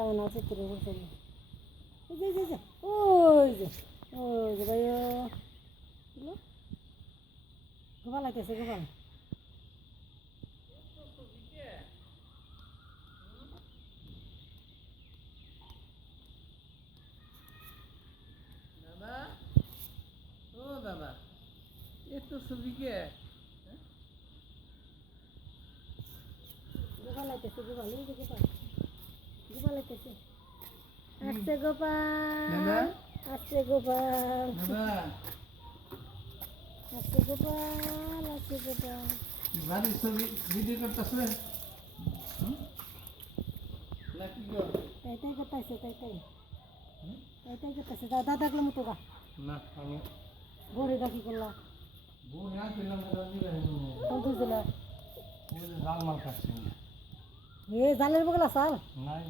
তাও না চিত্র বসে ওই যে ওই যে ওই যে ভাই গোপাল আইতেছে গোপাল দাদা ও দাদা এত ছবি কে গোপাল আইতেছে গোপাল এই যে গোপাল গোপাল আইতেছে আসছে গোপাল দাদা আসছে গোপাল দাদা আসছে গোপাল আসছে গোপাল বাড়ির ছবি ভিডিও করতেছে নাকি গো তাই তাই করতেছে তাই তাই তাই তাই করতেছে দাদা দেখলাম তো গা না আমি ভোরে দেখি করলা বউ না পেলাম দাদা দিলে কোন দিছিল জাল মাল খাচ্ছি এ জালের বগলা সাল নাই